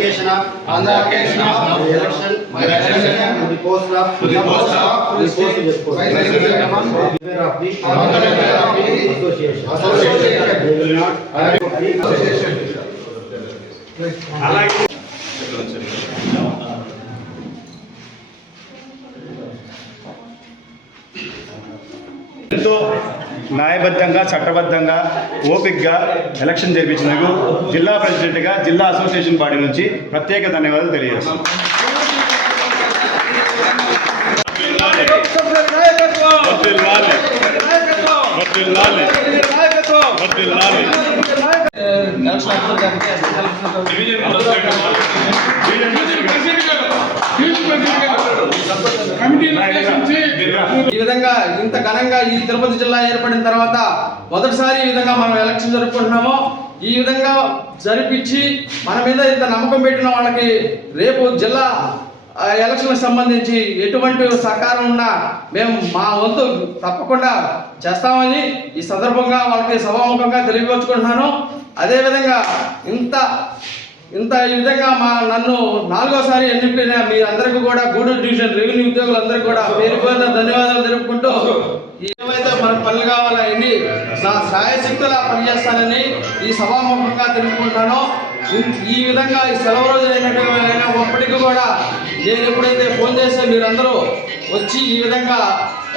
occasion of the election to the post of ఎంతో న్యాయబద్ధంగా చట్టబద్ధంగా ఓపికగా ఎలక్షన్ జరిపించినందుకు జిల్లా ప్రెసిడెంట్గా జిల్లా అసోసియేషన్ బాడీ నుంచి ప్రత్యేక ధన్యవాదాలు తెలియజేస్తాను. ఈ విధంగా ఇంత ఘనంగా ఈ తిరుపతి జిల్లా ఏర్పడిన తర్వాత మొదటిసారి ఈ విధంగా మనం ఎలక్షన్ జరుపుకుంటున్నాము. ఈ విధంగా జరిపించి మన మీద ఇంత నమ్మకం పెట్టిన వాళ్ళకి రేపు జిల్లా ఎలక్షన్కి సంబంధించి ఎటువంటి సహకారం ఉన్నా మేము మా వంతు తప్పకుండా చేస్తామని ఈ సందర్భంగా వాళ్ళకి సభాముఖంగా తెలియపరుచుకుంటున్నాను. అదేవిధంగా ఈ విధంగా నన్ను 4వసారి ఎన్నికైన మీరందరికీ కూడా గూడూరు డివిజన్ రెవెన్యూ ఉద్యోగులందరికీ కూడా పేరు పేరున ధన్యవాదాలు తెలుపుకుంటూ ఏవైతే మనకు పనులు కావాలో అవన్నీ నా సాయశక్తులా పనిచేస్తానని ఈ సభాముఖంగా తెలుపుకుంటానో. ఈ విధంగా ఈ సెలవు రోజు అయినప్పటికీ కూడా నేను ఎప్పుడైతే ఫోన్ చేస్తే మీరందరూ వచ్చి ఈ విధంగా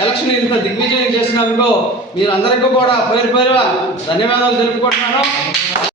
ఎలక్షన్ ఇంత దిగ్విజయం చేసినందుకు మీరందరికీ కూడా పేరు పేరుగా ధన్యవాదాలు తెలుపుకుంటున్నాను.